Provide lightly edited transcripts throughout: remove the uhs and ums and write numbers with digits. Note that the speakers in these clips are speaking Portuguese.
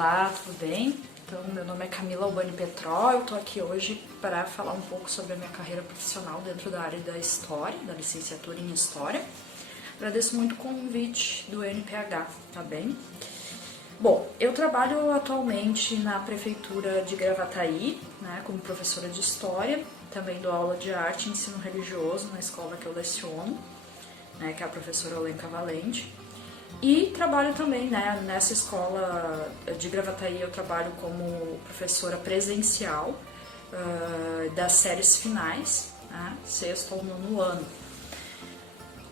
Olá, tudo bem? Então, meu nome é Camila Albani Petró, eu tô aqui hoje para falar um pouco sobre a minha carreira profissional dentro da área da História, da licenciatura em História. Agradeço muito o convite do NPH, tá bem? Bom, eu trabalho atualmente na Prefeitura de Gravataí, né, como professora de História, também dou aula de arte e ensino religioso na escola que eu leciono, né, que é a professora Olenka Valente. E trabalho também, né, nessa escola de Gravataí, eu trabalho como professora presencial das séries finais, né, sexto ou nono ano.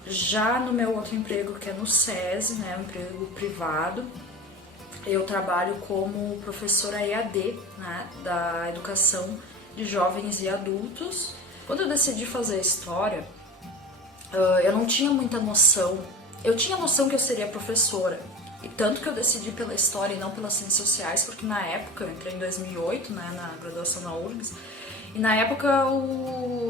Já no meu outro emprego, que é no SESI, né, um emprego privado, eu trabalho como professora EAD, né, da educação de jovens e adultos. Quando eu decidi fazer história, eu não tinha muita noção. Eu tinha noção que eu seria professora, e tanto que eu decidi pela história e não pelas ciências sociais, porque na época, eu entrei em 2008, né, na graduação na URGS, e na época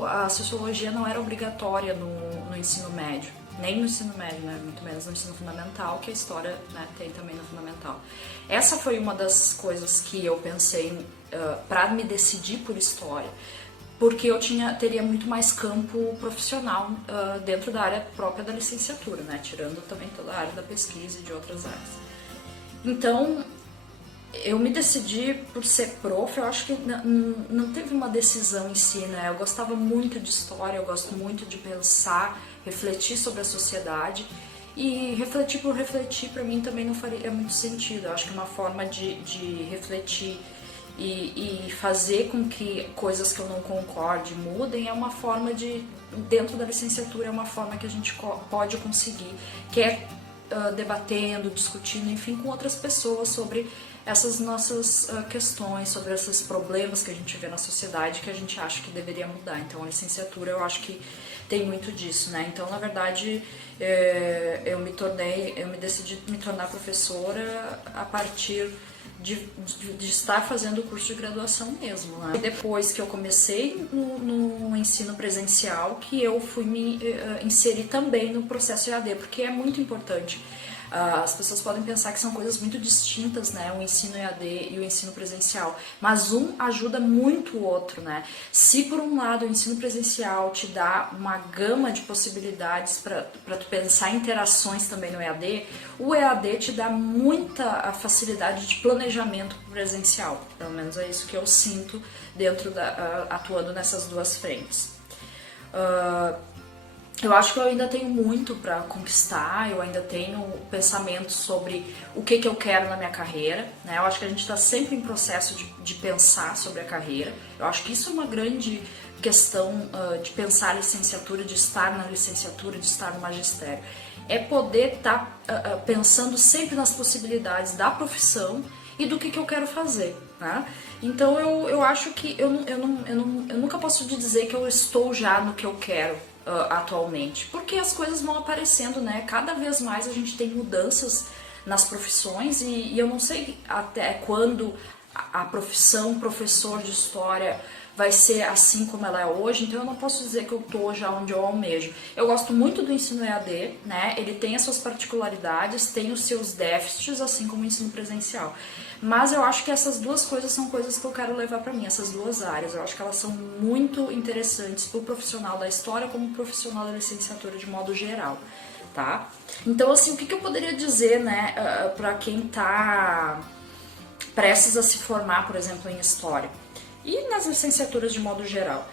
a sociologia não era obrigatória no ensino médio, nem no ensino médio, né, muito menos no ensino fundamental, que a história, né, tem também no fundamental. Essa foi uma das coisas que eu pensei para me decidir por história, porque eu teria muito mais campo profissional dentro da área própria da licenciatura, né? Tirando também toda a área da pesquisa e de outras áreas. Então, eu me decidi por ser prof, eu acho que não teve uma decisão em si, né? Eu gostava muito de história, eu gosto muito de pensar, refletir sobre a sociedade, e refletir por refletir, para mim, também não faria muito sentido. Eu acho que uma forma de refletir e fazer com que coisas que eu não concorde mudem é uma forma dentro da licenciatura, é uma forma que a gente pode conseguir, que é debatendo, discutindo, enfim, com outras pessoas sobre essas nossas questões, sobre esses problemas que a gente vê na sociedade que a gente acha que deveria mudar. Então a licenciatura, eu acho que tem muito disso, né? Então, na verdade, eu me decidi me tornar professora a partir de estar fazendo o curso de graduação mesmo, né? E depois que eu comecei no ensino presencial, que eu fui me inserir também no processo EAD, porque é muito importante. As pessoas podem pensar que são coisas muito distintas, né, o ensino EAD e o ensino presencial, mas um ajuda muito o outro, né? Se por um lado o ensino presencial te dá uma gama de possibilidades para tu pensar em interações também no EAD, o EAD te dá muita facilidade de planejamento presencial, pelo menos é isso que eu sinto atuando nessas duas frentes. Eu acho que eu ainda tenho muito para conquistar, eu ainda tenho pensamentos sobre o que eu quero na minha carreira, né? Eu acho que a gente está sempre em processo de pensar sobre a carreira. Eu acho que isso é uma grande questão de pensar a licenciatura, de estar na licenciatura, de estar no magistério. É poder estar pensando sempre nas possibilidades da profissão e do que eu quero fazer, né? Então eu acho que eu nunca posso dizer que eu estou já no que eu quero atualmente, porque as coisas vão aparecendo, né? Cada vez mais a gente tem mudanças nas profissões e eu não sei até quando a profissão professor de história vai ser assim como ela é hoje, então eu não posso dizer que eu tô já onde eu almejo. Eu gosto muito do ensino EAD, né? Ele tem as suas particularidades, tem os seus déficits, assim como o ensino presencial. Mas eu acho que essas duas coisas são coisas que eu quero levar para mim, essas duas áreas. Eu acho que elas são muito interessantes para o profissional da história como profissional da licenciatura de modo geral, tá? Então, assim, o que eu poderia dizer, né, para quem tá prestes a se formar, por exemplo, em história e nas licenciaturas de modo geral,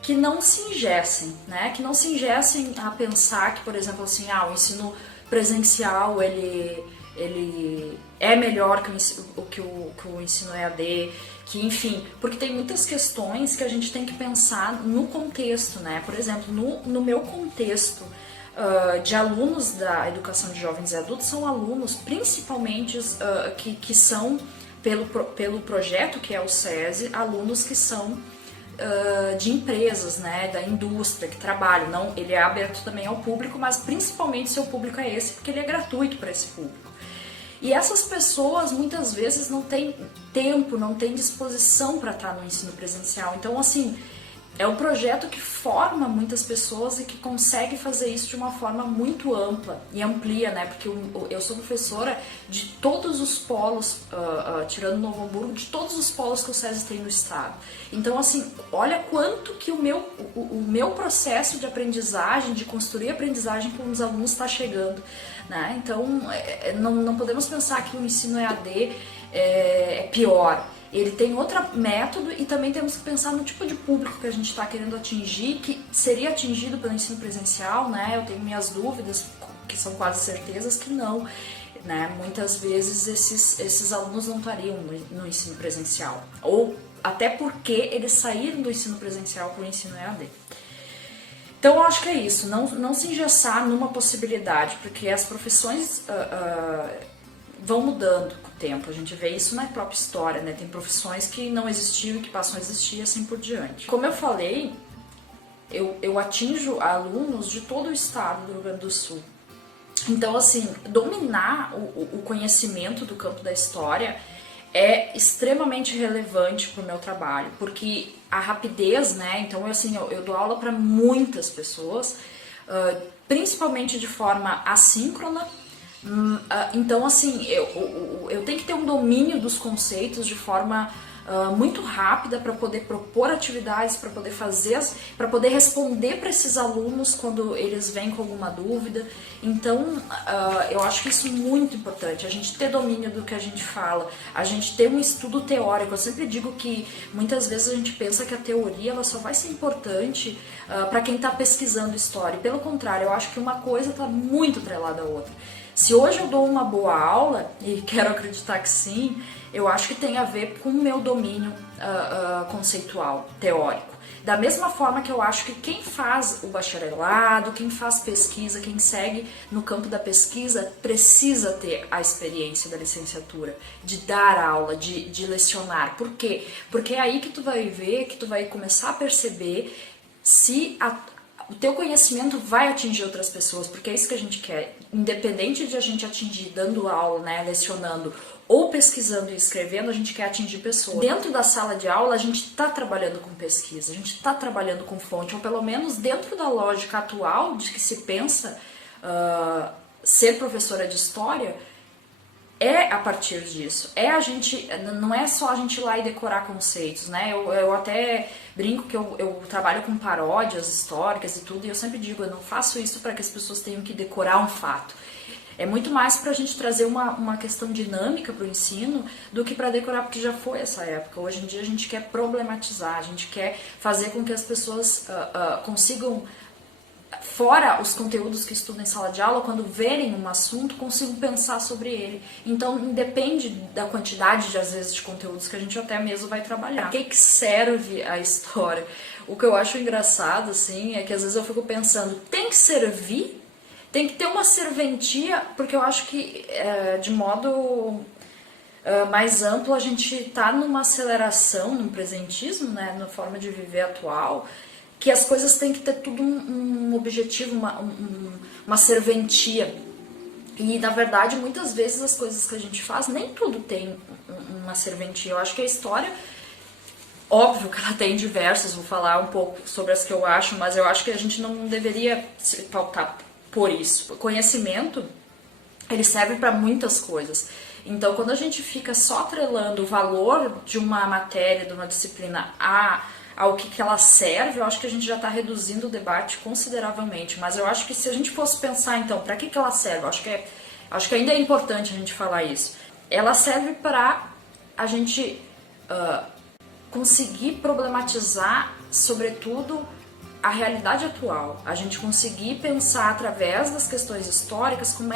que não se engessem, né? Que não se engessem a pensar que, por exemplo, assim, o ensino presencial ele é melhor que o ensino EAD, que, enfim, porque tem muitas questões que a gente tem que pensar no contexto, né? Por exemplo, no meu contexto de alunos da educação de jovens e adultos, são alunos principalmente que são, pelo projeto que é o SESI, alunos que são de empresas, né, da indústria, que trabalham. Não, ele é aberto também ao público, mas principalmente seu público é esse, porque ele é gratuito para esse público. E essas pessoas muitas vezes não têm tempo, não têm disposição para estar no ensino presencial. Então, assim, É um projeto que forma muitas pessoas e que consegue fazer isso de uma forma muito ampla e amplia, né? Porque eu sou professora de todos os polos, tirando Novo Hamburgo, de todos os polos que o SESI tem no estado. Então, assim, olha quanto que o meu processo de aprendizagem, de construir aprendizagem com os alunos está chegando, né? Então, não podemos pensar que o ensino EAD é pior. Ele tem outro método e também temos que pensar no tipo de público que a gente está querendo atingir, que seria atingido pelo ensino presencial, né? Eu tenho minhas dúvidas, que são quase certezas que não, né? Muitas vezes esses alunos não estariam no ensino presencial, ou até porque eles saíram do ensino presencial para o ensino EAD. Então eu acho que é isso, não se engessar numa possibilidade, porque as profissões vão mudando com o tempo, a gente vê isso na própria história, né? Tem profissões que não existiam e que passam a existir e assim por diante. Como eu falei, eu atinjo alunos de todo o estado do Rio Grande do Sul. Então, assim, dominar o conhecimento do campo da história é extremamente relevante para o meu trabalho, porque a rapidez, né? Então, eu dou aula para muitas pessoas, principalmente de forma assíncrona. Então, assim, eu tenho que ter um domínio dos conceitos de forma muito rápida para poder propor atividades, para poder para poder responder para esses alunos quando eles vêm com alguma dúvida. Então, eu acho que isso é muito importante, a gente ter domínio do que a gente fala, a gente ter um estudo teórico. Eu sempre digo que muitas vezes a gente pensa que a teoria ela só vai ser importante para quem está pesquisando história. Pelo contrário, eu acho que uma coisa está muito atrelada à outra. Se hoje eu dou uma boa aula, e quero acreditar que sim, eu acho que tem a ver com o meu domínio conceitual, teórico. Da mesma forma que eu acho que quem faz o bacharelado, quem faz pesquisa, quem segue no campo da pesquisa, precisa ter a experiência da licenciatura, de dar aula, de lecionar. Por quê? Porque é aí que tu vai ver, que tu vai começar a perceber se o teu conhecimento vai atingir outras pessoas, porque é isso que a gente quer. Independente de a gente atingir dando aula, né, lecionando, ou pesquisando e escrevendo, a gente quer atingir pessoas. Dentro da sala de aula, a gente está trabalhando com pesquisa, a gente está trabalhando com fonte, ou pelo menos dentro da lógica atual de que se pensa ser professora de história, é a partir disso, não é só a gente ir lá e decorar conceitos, né? Eu até brinco que eu trabalho com paródias históricas e tudo, e eu sempre digo, eu não faço isso para que as pessoas tenham que decorar um fato. É muito mais para a gente trazer uma questão dinâmica para o ensino do que para decorar, porque já foi essa época. Hoje em dia a gente quer problematizar, a gente quer fazer com que as pessoas consigam, fora os conteúdos que estudam em sala de aula, quando verem um assunto, consigam pensar sobre ele. Então, independe da quantidade, às vezes, de conteúdos que a gente até mesmo vai trabalhar. Para que serve a história? O que eu acho engraçado, assim, é que às vezes eu fico pensando, tem que servir? Tem que ter uma serventia, porque eu acho que, de modo mais amplo, a gente está numa aceleração, num presentismo, né, na forma de viver atual, que as coisas têm que ter tudo um objetivo, uma serventia. E, na verdade, muitas vezes as coisas que a gente faz, nem tudo tem uma serventia. Eu acho que a história, óbvio que ela tem diversas, vou falar um pouco sobre as que eu acho, mas eu acho que a gente não deveria se pautar por isso. O conhecimento, ele serve para muitas coisas. Então, quando a gente fica só atrelando o valor de uma matéria, de uma disciplina ao que ela serve, eu acho que a gente já está reduzindo o debate consideravelmente. Mas eu acho que se a gente fosse pensar, então, para que ela serve? Eu acho que ainda é importante a gente falar isso. Ela serve para a gente conseguir problematizar, sobretudo, a realidade atual. A gente conseguir pensar através das questões históricas como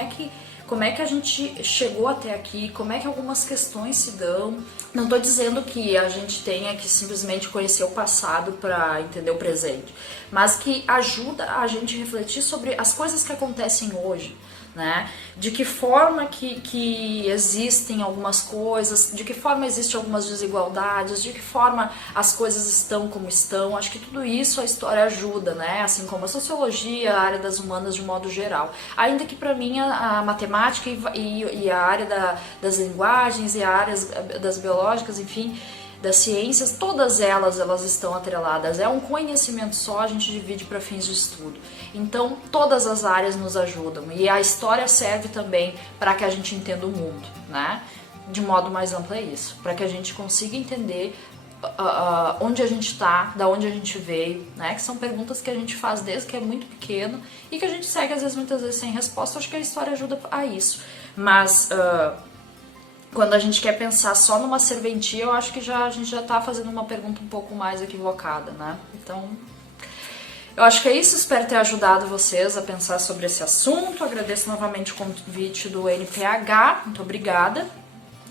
é que a gente chegou até aqui, como é que algumas questões se dão. Não estou dizendo que a gente tenha que simplesmente conhecer o passado para entender o presente, mas que ajuda a gente a refletir sobre as coisas que acontecem hoje, né? De que forma que existem algumas coisas, de que forma existem algumas desigualdades, de que forma as coisas estão como estão. Acho que tudo isso a história ajuda, né? Assim como a sociologia, a área das humanas de modo geral. Ainda que para mim a matemática e a área das linguagens e a área das biológicas, enfim, das ciências, todas elas estão atreladas. É um conhecimento só, a gente divide para fins de estudo. Então, todas as áreas nos ajudam. E a história serve também para que a gente entenda o mundo, né? De modo mais amplo é isso. Para que a gente consiga entender onde a gente está, da onde a gente veio, né? Que são perguntas que a gente faz desde que é muito pequeno e que a gente segue, às vezes, muitas vezes sem resposta. Acho que a história ajuda a isso. Mas... quando a gente quer pensar só numa serventia, eu acho que a gente já tá fazendo uma pergunta um pouco mais equivocada, né? Então, eu acho que é isso. Espero ter ajudado vocês a pensar sobre esse assunto. Agradeço novamente o convite do NPH. Muito obrigada.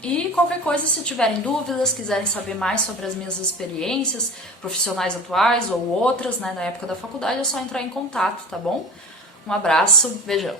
E qualquer coisa, se tiverem dúvidas, quiserem saber mais sobre as minhas experiências profissionais atuais ou outras, né, na época da faculdade, é só entrar em contato, tá bom? Um abraço, beijão.